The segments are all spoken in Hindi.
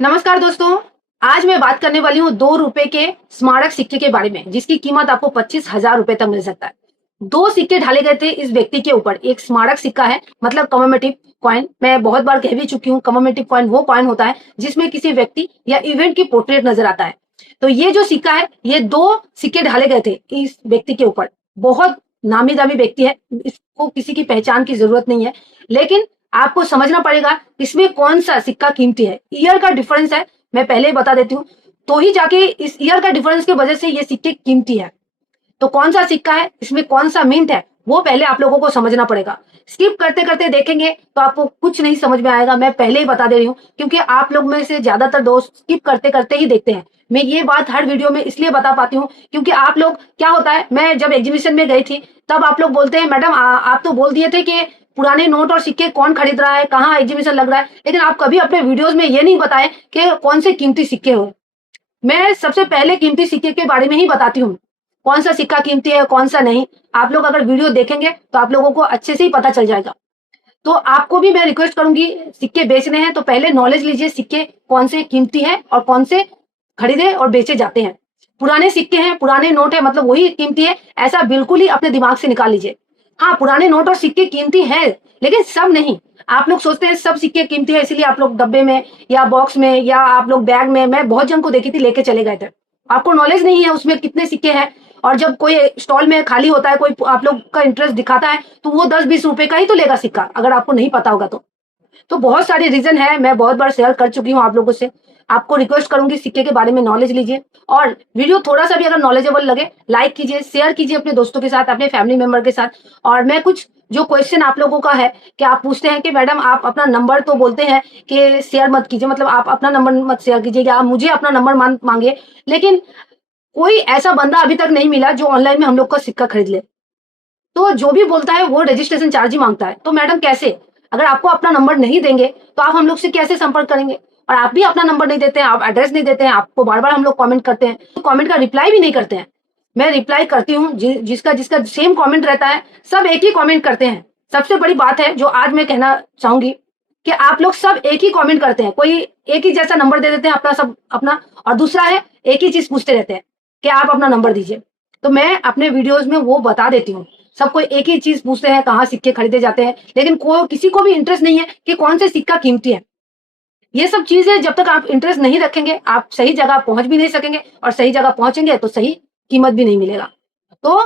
नमस्कार दोस्तों। आज मैं बात करने वाली हूँ 2 रुपए के स्मारक सिक्के के बारे में, जिसकी कीमत आपको 25,000 रुपए तक मिल सकता है। 2 सिक्के ढाले गए थे इस व्यक्ति के ऊपर। एक स्मारक सिक्का है, मतलब कमेमोरेटिव कॉइन। मैं बहुत बार कह भी चुकी हूँ, कमेमोरेटिव कॉइन वो कॉइन होता है जिसमें किसी व्यक्ति या इवेंट की पोर्ट्रेट नजर आता है। तो ये जो सिक्का है, ये 2 सिक्के ढाले गए थे इस व्यक्ति के ऊपर। बहुत नामी दामी व्यक्ति है, इसको किसी की पहचान की जरूरत नहीं है, लेकिन आपको समझना पड़ेगा इसमें कौन सा सिक्का कीमती है। ईयर का डिफरेंस है, मैं पहले ही बता देती हूँ, तो ही जाके इस ईयर का डिफरेंस की वजह से ये सिक्के कीमती है। तो कौन सा सिक्का है, इसमें कौन सा मिंट है, वो पहले आप लोगों को समझना पड़ेगा। स्किप करते करते देखेंगे तो आपको कुछ नहीं समझ में आएगा, मैं पहले ही बता दे रही हूँ, क्योंकि आप लोग में से ज्यादातर दोस्त स्किप करते करते ही देखते हैं। मैं ये बात हर वीडियो में इसलिए बता पाती हूँ क्योंकि आप लोग, क्या होता है, मैं जब एग्जीबिशन में गई थी तब आप लोग बोलते हैं मैडम आप तो बोल दिए थे कि पुराने नोट और सिक्के कौन खरीद रहा है, कहाँ एग्जीबिशन लग रहा है, लेकिन आप कभी अपने वीडियोज में ये नहीं बताए कि कौन से कीमती सिक्के हो। मैं सबसे पहले कीमती सिक्के के बारे में ही बताती हूँ, कौन सा सिक्का कीमती है कौन सा नहीं। आप लोग अगर वीडियो देखेंगे तो आप लोगों को अच्छे से ही पता चल जाएगा। तो आपको भी मैं रिक्वेस्ट करूंगी, सिक्के बेचने हैं तो पहले नॉलेज लीजिए सिक्के कौन से कीमती हैं और कौन से खरीदे और बेचे जाते हैं। पुराने सिक्के हैं, पुराने नोट है, मतलब वही कीमती है, ऐसा बिल्कुल ही अपने दिमाग से निकाल लीजिए। हाँ, पुराने नोट और सिक्के कीमती हैं, लेकिन सब नहीं। आप लोग सोचते हैं सब सिक्के कीमती है, इसलिए आप लोग डब्बे में या बॉक्स में या आप लोग बैग में, मैं बहुत जन को देखी थी लेके चले गए थे। आपको नॉलेज नहीं है उसमें कितने सिक्के हैं, और जब कोई स्टॉल में खाली होता है, कोई आप लोग का इंटरेस्ट दिखाता है, तो वो 10-20 रुपए का ही तो लेगा सिक्का, अगर आपको नहीं पता होगा तो बहुत सारे रीजन है, मैं बहुत बार शेयर कर चुकी हूँ आप लोगों से। आपको रिक्वेस्ट करूंगी सिक्के के बारे में नॉलेज लीजिए, और वीडियो थोड़ा सा भी अगर नॉलेजेबल लगे लाइक कीजिए, शेयर कीजिए अपने दोस्तों के साथ, अपने फैमिली मेंबर के साथ। और मैं कुछ जो क्वेश्चन आप लोगों का है कि आप पूछते हैं कि मैडम आप अपना नंबर तो बोलते हैं कि शेयर मत कीजिए, मतलब आप अपना नंबर मत शेयर कीजिए, या आप मुझे अपना नंबर मांगे, लेकिन कोई ऐसा बंदा अभी तक नहीं मिला जो ऑनलाइन में हम लोग का सिक्का खरीद ले। तो जो भी बोलता है वो रजिस्ट्रेशन चार्ज ही मांगता है। तो मैडम कैसे, अगर आपको अपना नंबर नहीं देंगे तो आप हम लोग से कैसे संपर्क करेंगे? और आप भी अपना नंबर नहीं देते हैं, आप एड्रेस नहीं देते हैं, आपको बार बार हम लोग कमेंट करते हैं, तो कमेंट का रिप्लाई भी नहीं करते हैं। मैं रिप्लाई करती हूँ, जिसका जिसका सेम कमेंट रहता है, सब एक ही कमेंट करते हैं। सबसे बड़ी बात है जो आज मैं कहना चाहूंगी कि आप लोग सब एक ही कमेंट करते हैं, कोई एक ही जैसा नंबर दे देते हैं अपना, सब अपना, और दूसरा है एक ही चीज पूछते रहते हैं कि आप अपना नंबर दीजिए। तो मैं अपने वीडियोज में वो बता देती हूँ, सबको एक ही चीज पूछते हैं कहाँ सिक्के खरीदे जाते हैं, लेकिन किसी को भी इंटरेस्ट नहीं है कि कौन से सिक्का कीमती है। ये सब चीजें जब तक आप इंटरेस्ट नहीं रखेंगे, आप सही जगह पहुंच भी नहीं सकेंगे, और सही जगह पहुंचेंगे तो सही कीमत भी नहीं मिलेगा। तो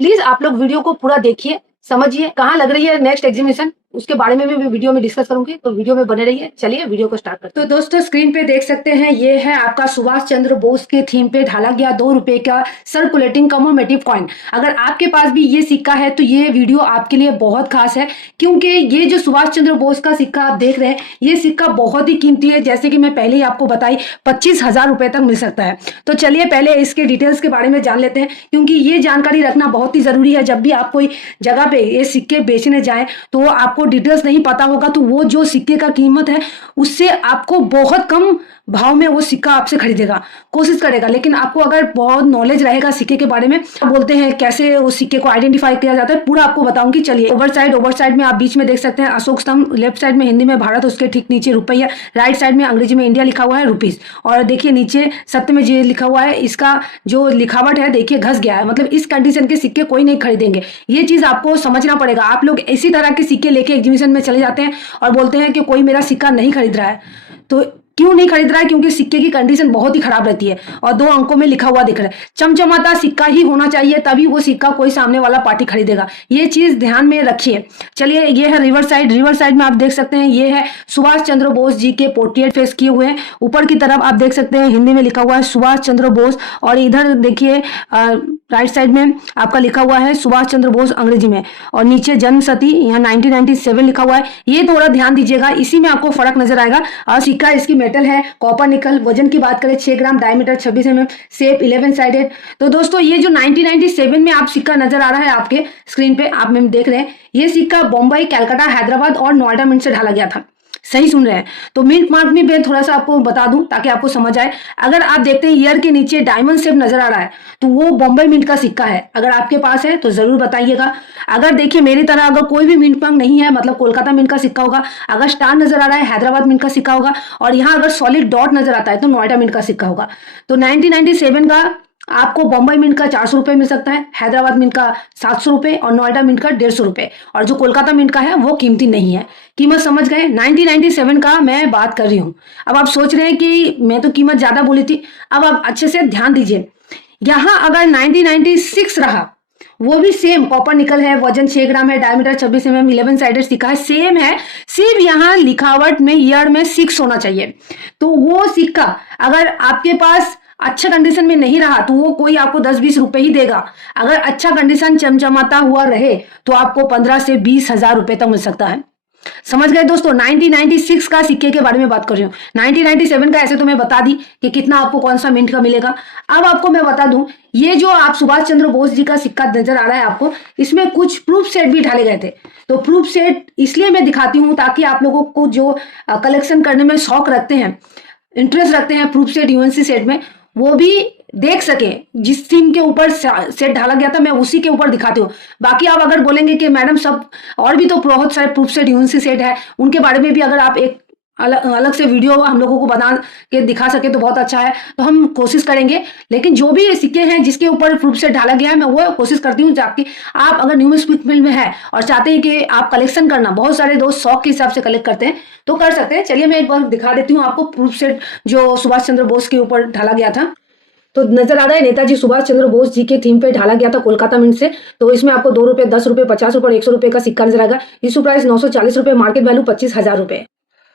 प्लीज आप लोग वीडियो को पूरा देखिए, समझिए कहाँ लग रही है नेक्स्ट एग्जीबिशन, उसके बारे में भी मैं वीडियो में डिस्कस करूंगी, तो वीडियो में बने रहिए। चलिए वीडियो को स्टार्ट करते हैं। तो दोस्तों स्क्रीन पे देख सकते हैं, ये है आपका सुभाष चंद्र बोस के थीम पे ढाला गया 2 रुपए का सर्कुलेटिंग कमोमेटिव कॉइन। अगर आपके पास भी ये सिक्का है तो ये वीडियो आपके लिए बहुत खास है, क्योंकि ये जो सुभाष चंद्र बोस का सिक्का आप देख रहे हैं, ये सिक्का बहुत ही कीमती है। जैसे कि मैं पहले ही आपको बताई, 25,000 रुपए तक मिल सकता है। तो चलिए पहले इसके डिटेल्स के बारे में जान लेते हैं, क्योंकि ये जानकारी रखना बहुत ही जरूरी है। जब भी आप कोई जगह पे ये सिक्के बेचने जाए तो आपको डिटेल्स नहीं पता होगा, तो वो जो सिक्के का कीमत है उससे आपको बहुत कम भाव में वो सिक्का आपसे खरीदेगा, कोशिश करेगा। लेकिन आपको अगर बहुत नॉलेज रहेगा सिक्के के बारे में, बोलते हैं कैसे उस सिक्के को आइडेंटिफाई किया जाता है, पूरा आपको बताऊंगी। चलिए, ओवर साइड में आप बीच में देख सकते हैं अशोक स्तंभ, लेफ्ट साइड में हिंदी में भारत, उसके ठीक नीचे रुपया, राइट साइड में अंग्रेजी में इंडिया लिखा हुआ है, रुपीज, और देखिए नीचे सत्य में जी लिखा हुआ है। इसका जो लिखावट है देखिए घस गया है, मतलब इस कंडीशन के सिक्के कोई नहीं खरीदेंगे। ये चीज आपको समझना पड़ेगा। आप लोग इसी तरह के सिक्के लेके एग्जीबिशन में चले जाते हैं और बोलते हैं कि कोई मेरा सिक्का नहीं खरीद रहा है। तो क्यों नहीं खरीद रहा है? क्योंकि सिक्के की कंडीशन बहुत ही खराब रहती है, और 2 अंकों में लिखा हुआ दिख रहा है। चमचमाता सिक्का ही होना चाहिए, तभी वो सिक्का कोई सामने वाला पार्टी खरीदेगा। ये चीज ध्यान में रखिए। चलिए, ये है रिवर साइड में आप देख सकते हैं, ये है सुभाष चंद्र बोस जी के पोर्ट्रेट फेस किए हुए हैं। ऊपर की तरफ आप देख सकते हैं हिंदी में लिखा हुआ है सुभाष चंद्र बोस, और इधर देखिए राइट साइड में आपका लिखा हुआ है सुभाष चंद्र बोस अंग्रेजी में, और नीचे जन्म सती यहाँ 1997 लिखा हुआ है। ये थोड़ा ध्यान दीजिएगा, इसी में आपको फर्क नजर आएगा। और सिक्का इसकी मेटल है कॉपर निकल। वजन की बात करें 6 ग्राम, डायमीटर 26 mm, शेप 11 साइडेड। तो दोस्तों ये जो 1997 में आप सिक्का नजर आ रहा है आपके स्क्रीन पे, आप में देख रहे हैं, ये सिक्का बॉम्बई, कलकत्ता, हैदराबाद और नोएडा मिंट से ढाला गया था। सही सुन रहे हैं। तो मिंट मार्क में मैं थोड़ा सा आपको बता दूं ताकि आपको समझ आए। अगर आप देखते हैं ईयर के नीचे डायमंड शेप नजर आ रहा है तो वो बॉम्बे मिंट का सिक्का है। अगर आपके पास है तो जरूर बताइएगा। अगर देखिए मेरी तरह अगर कोई भी मिंट मार्क नहीं है, मतलब कोलकाता मिंट का सिक्का होगा। अगर स्टार नजर आ रहा है हैदराबाद मिंट का सिक्का होगा। और यहाँ अगर सॉलिड डॉट नजर आता है तो नोएडा मिंट का सिक्का होगा। तो 1997 का आपको बॉम्बे मिंट का 400 रुपए मिल सकता है, हैदराबाद मिंट का 700 रुपए और नोएडा मिंट का 150 रुपए। और जो कोलकाता मिंट का है वो कीमती नहीं है। कीमत समझ गए? 1997 का मैं बात कर रही हूँ। अब आप सोच रहे हैं कि मैं तो कीमत ज्यादा बोली थी। अब आप अच्छे से ध्यान दीजिए। यहाँ अगर 1996 रहा, वो भी सेम कॉपर निकल है, वजन 6 ग्राम है, डायमीटर 26 mm, 11 साइडेड सिक्का है, सेम है। सिर्फ यहाँ लिखावट में ईयर में 6 होना चाहिए। तो वो सिक्का अगर आपके पास अच्छा कंडीशन में नहीं रहा तो वो कोई आपको 10-20 रुपए ही देगा। अगर अच्छा कंडीशन चमचमाता हुआ रहे तो आपको 15 से 20 हजार रुपए तक मिल सकता है। समझ गए दोस्तों? 1996 का सिक्के के बारे में बात कर रही हूँ। 1997 का ऐसे तो मैं बता दी कि कितना आपको कौन सा मिंट का मिलेगा। अब आपको मैं बता दूं, ये जो आप सुभाष चंद्र बोस जी का सिक्का नजर आ रहा है आपको, इसमें कुछ प्रूफ सेट भी ढाले गए थे। तो प्रूफ सेट इसलिए मैं दिखाती हूँ ताकि आप लोगों को जो कलेक्शन करने में शौक रखते हैं, इंटरेस्ट रखते हैं प्रूफ सेट, यूएनसी सेट में, वो भी देख सके। जिस थीम के ऊपर सेट ढाला गया था मैं उसी के ऊपर दिखाती हूँ। बाकी आप अगर बोलेंगे कि मैडम सब और भी तो बहुत सारे प्रूफ सेट, यूएनसी सेट है, उनके बारे में भी अगर आप एक अलग से वीडियो हम लोगों को बना के दिखा सके तो बहुत अच्छा है। तो हम कोशिश करेंगे। लेकिन जो भी सिक्के हैं जिसके ऊपर प्रूफ सेट ढाला गया है मैं वो कोशिश करती हूँ ताकि आप अगर न्यूमिस्टिक फील्ड में है और चाहते हैं कि आप कलेक्शन करना, बहुत सारे दोस्त शौक के हिसाब से कलेक्ट करते हैं तो कर सकते हैं। चलिए मैं एक बार दिखा देती हूँ आपको प्रूफ सेट जो सुभाष चंद्र बोस के ऊपर ढाला गया था। तो नजर आ रहा है नेताजी सुभाष चंद्र बोस जी के थीम पे ढाला गया था कोलकाता मिंट से। तो इसमें आपको 2 रुपए, 10 रुपए, 50 रुपए और 100 रुपए का सिक्का नजर आएगा। इशू प्राइस 940 रुपए, मार्केट वैल्यू 25,000 रुपए।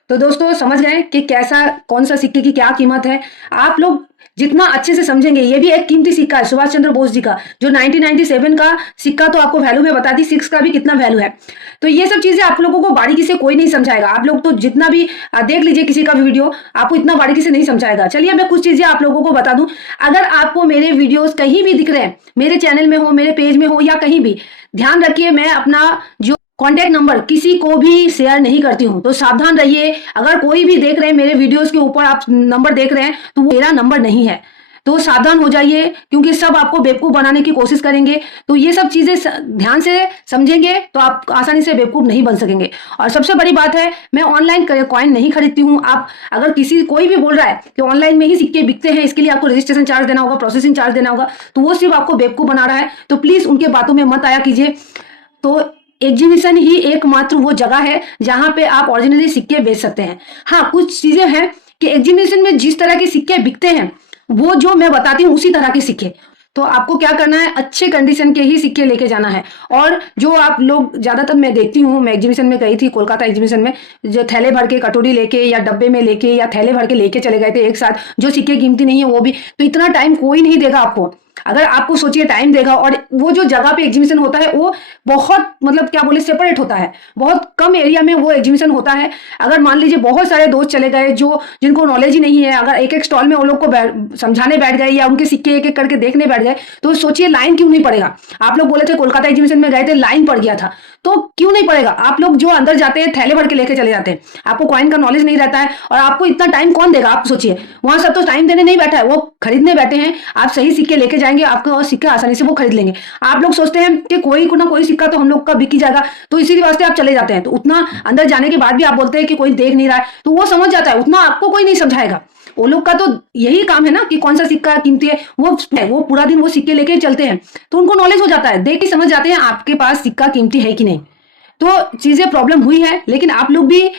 तो दोस्तों समझ गए कि कैसा, कौन सा सिक्के की क्या कीमत है। आप लोग जितना अच्छे से समझेंगे, ये भी एक कीमती सिक्का है सुभाष चंद्र बोस जी का, जो 1997 का सिक्का तो आपको वैल्यू में बता दी, 6 का भी कितना वैल्यू है। तो ये सब चीजें आप लोगों को बारीकी से कोई नहीं समझाएगा। आप लोग तो जितना भी देख लीजिए किसी का भी वीडियो, आपको इतना बारीकी से नहीं समझाएगा। चलिए मैं कुछ चीजें आप लोगों को बता दूं। अगर आपको मेरे वीडियोस कहीं भी दिख रहे हैं, मेरे चैनल में हो, मेरे पेज में हो या कहीं भी, ध्यान रखिए मैं अपना जो कॉन्टैक्ट नंबर किसी को भी शेयर नहीं करती हूं। तो सावधान रहिए। अगर कोई भी देख रहे हैं मेरे वीडियोस के ऊपर आप नंबर देख रहे हैं तो वो मेरा नंबर नहीं है। तो सावधान हो जाइए क्योंकि सब आपको बेवकूफ बनाने की कोशिश करेंगे। तो ये सब चीजें ध्यान से समझेंगे तो आप आसानी से बेवकूफ नहीं बन सकेंगे। और सबसे बड़ी बात है, मैं ऑनलाइन कॉइन नहीं खरीदती हूँ। आप अगर कोई भी बोल रहा है कि ऑनलाइन में ही सिक्के बिकते हैं, इसके लिए आपको रजिस्ट्रेशन चार्ज देना होगा, प्रोसेसिंग चार्ज देना होगा, तो वो सिर्फ आपको बेवकूफ बना रहा है। तो प्लीज उनके बातों में मत आया कीजिए। तो एग्जीबिशन ही एकमात्र वो जगह है जहां पे आप ओरिजिनली सिक्के बेच सकते हैं। हाँ, कुछ चीजें हैं कि एग्जीबिशन में जिस तरह के सिक्के बिकते हैं वो जो मैं बताती हूँ उसी तरह के सिक्के। तो आपको क्या करना है, अच्छे कंडीशन के ही सिक्के लेके जाना है। और जो आप लोग ज्यादातर मैं देखती हूँ, मैं एग्जीबिशन में गई थी कोलकाता एग्जीबिशन में, जो थैले भर के कटोरी लेके या डब्बे में लेके या थैले भर के लेके चले गए थे एक साथ, जो सिक्के कीमती नहीं है वो भी। तो इतना टाइम कोई नहीं देगा आपको। अगर आपको सोचिए टाइम देगा, और वो जो जगह पे एग्जीबिशन होता है वो बहुत, मतलब क्या बोले, सेपरेट होता है, बहुत कम एरिया में वो एग्जीबिशन होता है। अगर मान लीजिए बहुत सारे दोस्त चले गए जो जिनको नॉलेज ही नहीं है, अगर एक एक स्टॉल में वो लोग को समझाने बैठ गए या उनके सिक्के एक एक करके देखने बैठ गए, तो सोचिए लाइन क्यों नहीं पड़ेगा। आप लोग बोले थे कोलकाता एग्जीबिशन में गए थे, लाइन पड़ गया था, तो क्यों नहीं पड़ेगा। आप लोग जो अंदर जाते हैं थैले भर के लेके चले जाते हैं, आपको कॉइन का नॉलेज नहीं रहता है, और आपको इतना टाइम कौन देगा। आप सोचिए, वहां सब तो टाइम देने नहीं बैठा है, वो खरीदने बैठे हैं। आप सही सिक्के लेके जाएंगे, आपको और सिक्के आसानी से वो खरीद लेंगे। आप लोग सोचते हैं कि कोई ना कोई सिक्का तो हम लोग का बिक ही जाएगा, तो इसी वास्ते आप चले जाते हैं। तो उतना अंदर जाने के बाद भी आप बोलते हैं कि कोई देख नहीं रहा है, तो वो समझ जाता है, उतना आपको कोई नहीं समझाएगा। वो लोग का तो यही काम है ना कि कौन सा सिक्का कीमती है, वो पूरा दिन वो सिक्के लेके चलते हैं, तो उनको नॉलेज हो जाता है, देख के समझ जाते हैं आपके पास सिक्का कीमती है कि नहीं। तो चीजें प्रॉब्लम हुई है, लेकिन आप लोग भी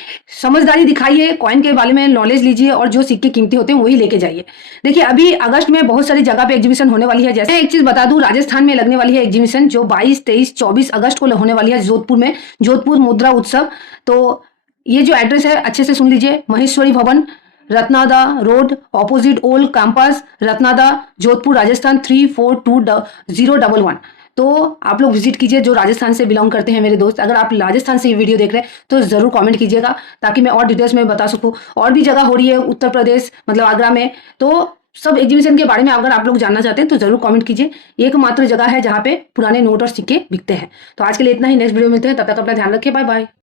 समझदारी दिखाइए, कॉइन के बारे में नॉलेज लीजिए और जो सिक्के कीमती होते हैं वही लेके जाइए। देखिए अभी अगस्त में बहुत सारी जगह पे एग्जीबिशन होने वाली है। जैसे एक चीज बता दूं, राजस्थान में लगने वाली है एग्जीबिशन, जो 22, 23, 24 अगस्त को होने वाली है जोधपुर में, जोधपुर मुद्रा उत्सव। तो ये जो एड्रेस है अच्छे से सुन लीजिए, Maheshwari Bhawan, Ratanada road, opposite old campus, Ratanada, Jodhpur, Rajasthan 342011। तो आप लोग विजिट कीजिए जो राजस्थान से बिलोंग करते हैं मेरे दोस्त। अगर आप राजस्थान से ये वीडियो देख रहे हैं तो जरूर कमेंट कीजिएगा ताकि मैं और डिटेल्स में बता सकूं। और भी जगह हो रही है उत्तर प्रदेश, मतलब आगरा में, तो सब एग्जीबिशन के बारे में अगर आप लोग जानना चाहते हैं तो जरूर कमेंट कीजिए। एकमात्र जगह है जहाँ पे पुराने नोट और सिक्के बिकते हैं। तो आज के लिए इतना ही, नेक्स्ट वीडियो मिलते हैं, तब तक अपना ध्यान रखिए, बाय बाय।